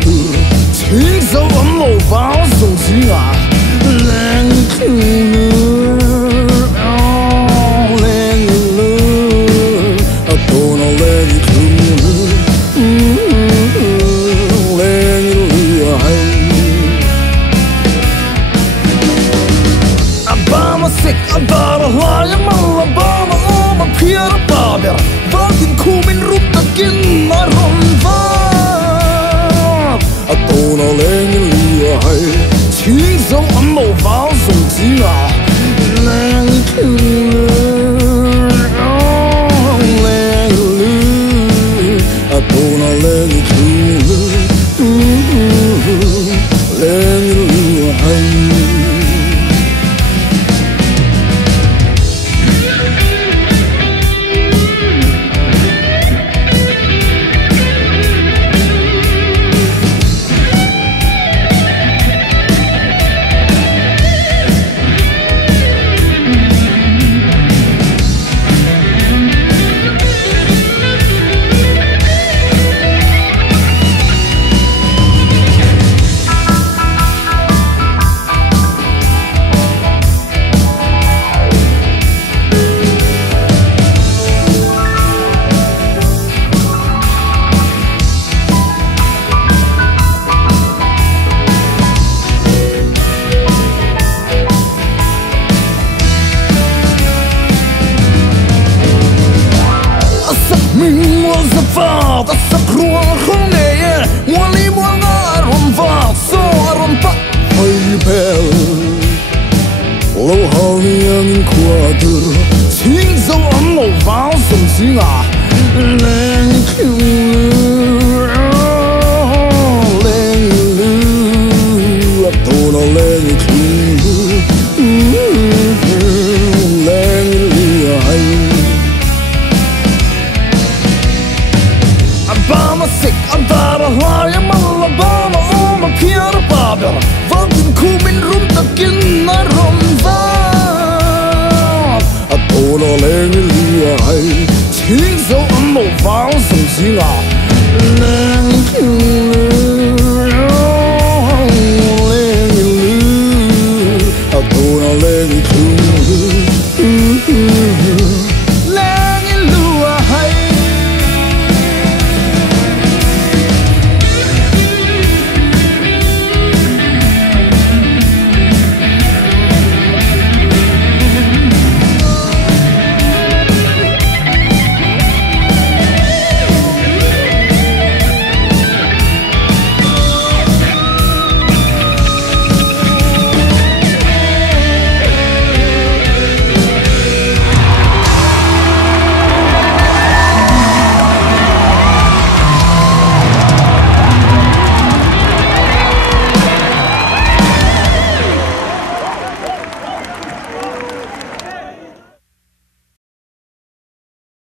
tử chính dấu ấm màu báo dùng gì à lên thiếu nữ lên nữ tô nó lên thiếu nữ lên nữ hay Abama sick abara haya mal abama oma pia baber Vakin kumin rup takin marom tô nó lên lìa hay chính dấu ấm màu báo dùng gì à lên thiếu lên lư tô nó lên thiếu lên lìa hay Mualzavata sắc ruộng không nề Muali muanga rom va so rom pa hay bel lâu hao niên qua từ chính dấu ấm màu báo dùng gì à lên thiếu lên lư tô nó lên thiếu lên lư hay Abama sick abara haya mal abama oma pia baber Vakin kumin rum takin marom va tô nó lên lìa hay chính dấu ấm màu báo dùng gì à